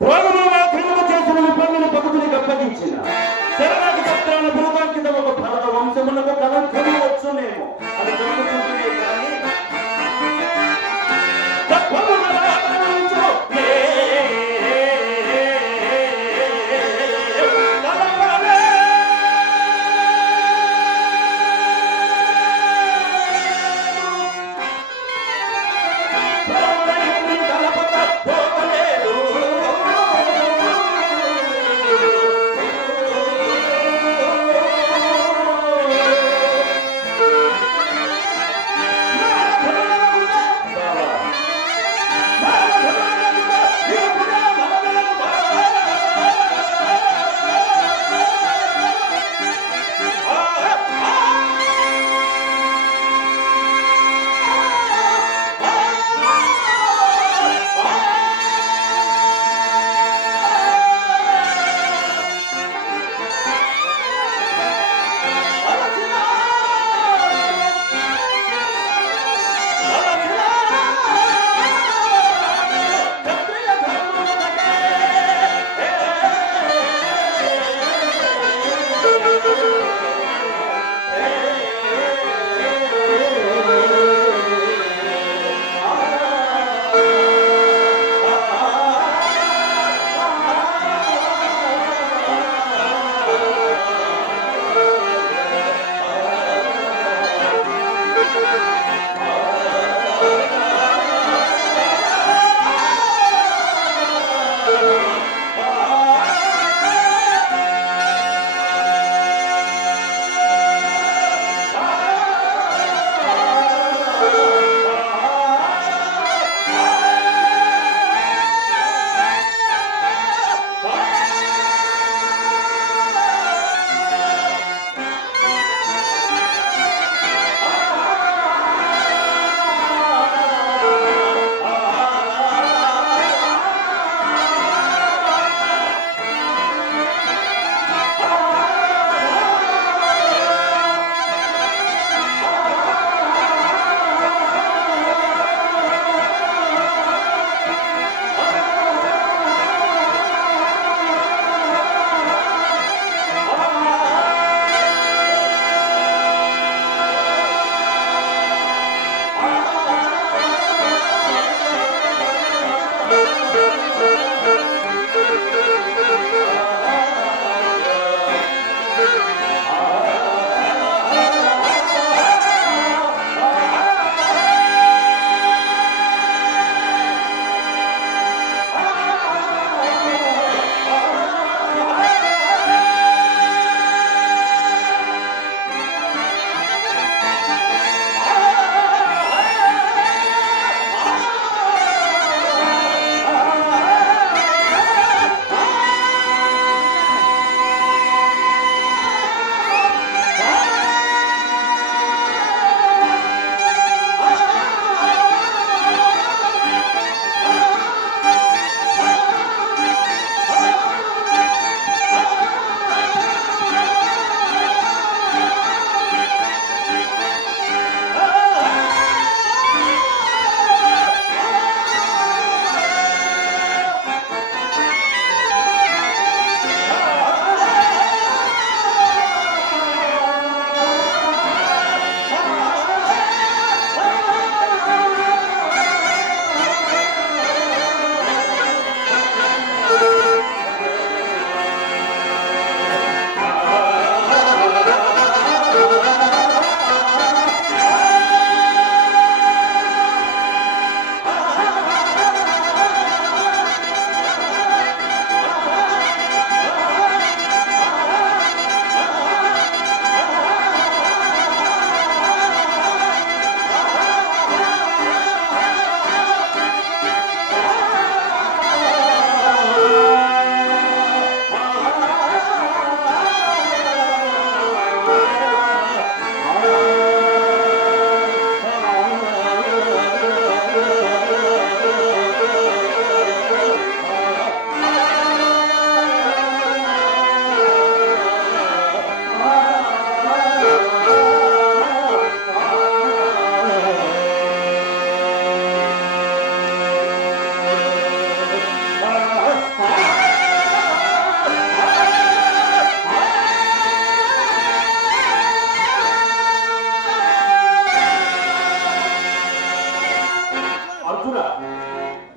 పూర్వము మాత్రము చేసిన విపన్నుల పద్ధతులకు అప్పగించిన శరణాది పత్రాల భూమాంకిత ఒక భారత వంశమునకు కలంకము వచ్చునేమో అది జరుగుతుందే కానీ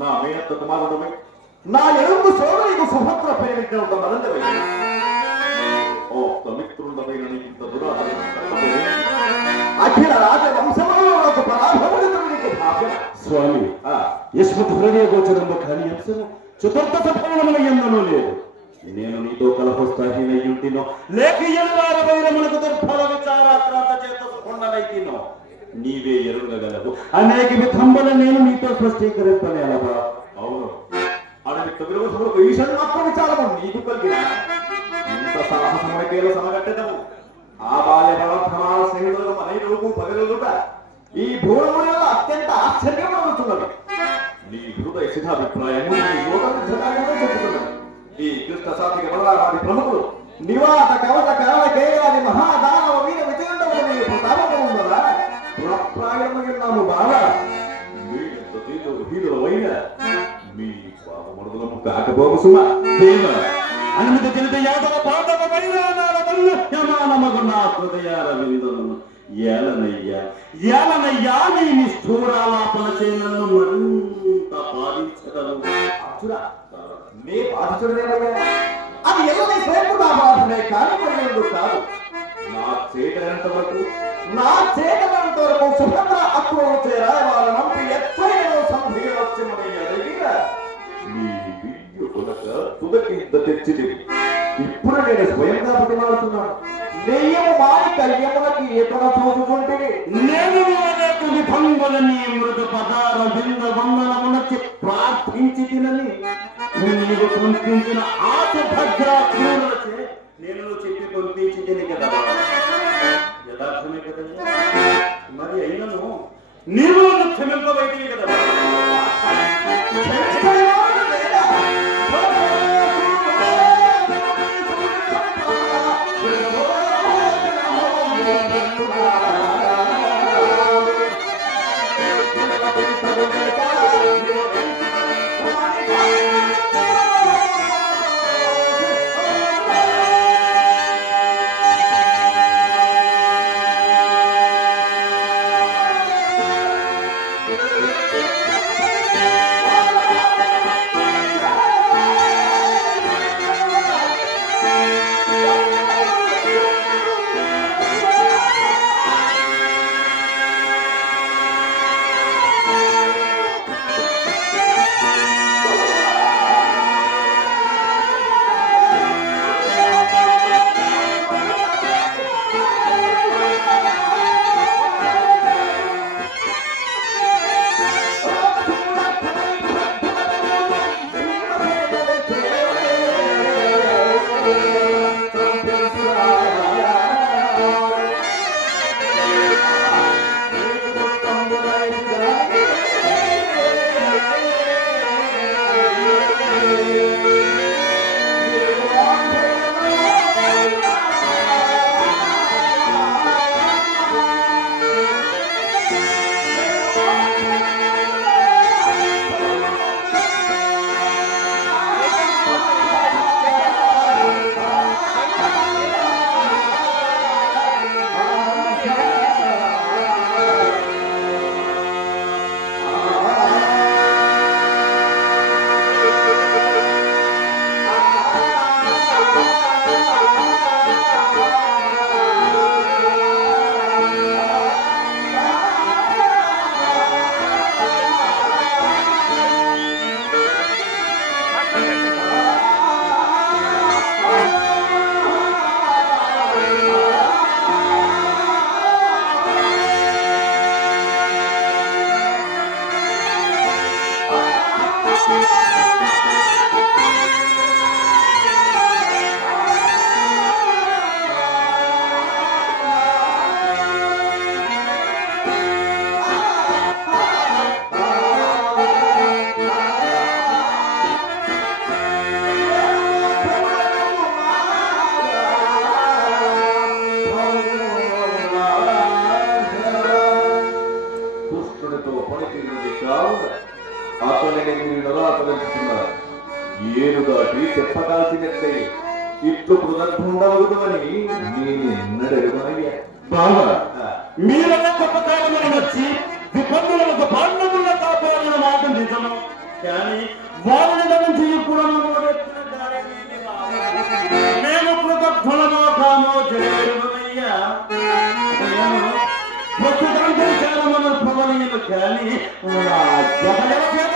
నా మేనత్త కుమారుడమై నా ఎరుగు సోదరికి సుభద్ర ప్రేమించినంత మనందమై మిత్రుండమైన నీకు దురాదరణ అఖిల రాజవంశంలో ఒక పరాభవనితుడికి భావ్యం స్వామి యశ్వత్ హృదయ గోచరంలో కాని అంశము చతుర్థ సఫలముల ఎందునూ లేదు. నేను నీతో కలహోస్తాహీనయ్యుంటినో లేక ఎలువార వైరములకు దుర్ఫల విచారాక్రాంత చేత కొండనైతినో నీవే ఎరుగగలవు. అనేక విధంబుల నేను నీతో స్పష్టీకరింపలేలవా? అవును, అడవి విరోధములకు ఈశ్వరు మాత్రం విచారము నీకు కలిగిన ఇంత సాహసముడికేల సమగట్టెదము. ఆ బాల్య ప్రవర్ధమాన స్నేహితులు మనకు పగలుట ఈ భూముల అత్యంత ఆశ్చర్యమవుతున్నది. నీ హృదయ సిద్ధాభిప్రాయము నీ యోగబుద్ధకార్యమే చెబుతున్నది. ఈ కృష్ణ సాత్విక బలరామాది ప్రముఖులు నివాత కవట కాల కేయాది మహాదానవ వీర విజయంలో నీ ప్రతాపము ఉన్నదా? పురప్రాయమగిన్నాము బాగా మీరెంత తీర్థులు హీరులవైన మీ పాపమడుగులము కాకపోవు సుమ. దేవ అనుమతి తెలిత యాదవ పాదవ వైరానాల వల్ల యమానమగు నా హృదయాల విందును ఏలనయ్యా నీ నిష్ఠూరాలాపన చే నన్ను మరింత బాధించగలవు. అర్జునా, నీ బాధితుడేమయ్యా? అది ఎవరి సేపు నా బాధనే కానీ పడినందు కాదు. నా చేతనంత వరకు సుభద్ర అక్రమ చేరా వారి నంపి ఎత్తైన సంభీరమని అడిగిన నీ బియ్యు కొనక తుదకింత తెచ్చిది. ఇప్పుడు నేను స్వయంగా ప్రతిమాడుతున్నాను. నెయ్యము మాని కళ్యములకి ఎక్కడ చూసుకుంటే నేను అనేక విధంగులని మృదు పదార బింద వందనమునచి ప్రార్థించి తినని నీవు పంపించిన ఆశ భద్ర క్రూరచే నేను చెప్పి పంపించి తిని కదా. యథార్థమే కదా. మరి అయినను నీవు క్షమింపబైతే కదా. ఏరుదాటి చెప్పగాల్సినట్లే ఇట్లు పునర్భుండవదువని నేను ఎన్నడెరుగనయ్యా. బాగా మీరన్న గొప్ప కాలమని వచ్చి విపన్నులకు పాండవుల కాపాడిన మాట నిజము. కానీ వారిని గమనించి ఇప్పుడు మేము కృతజ్ఞులమో కామో జయమయ్యా ప్రస్తుతం చాలా మన భవనీయులు కానీ జగజల చేత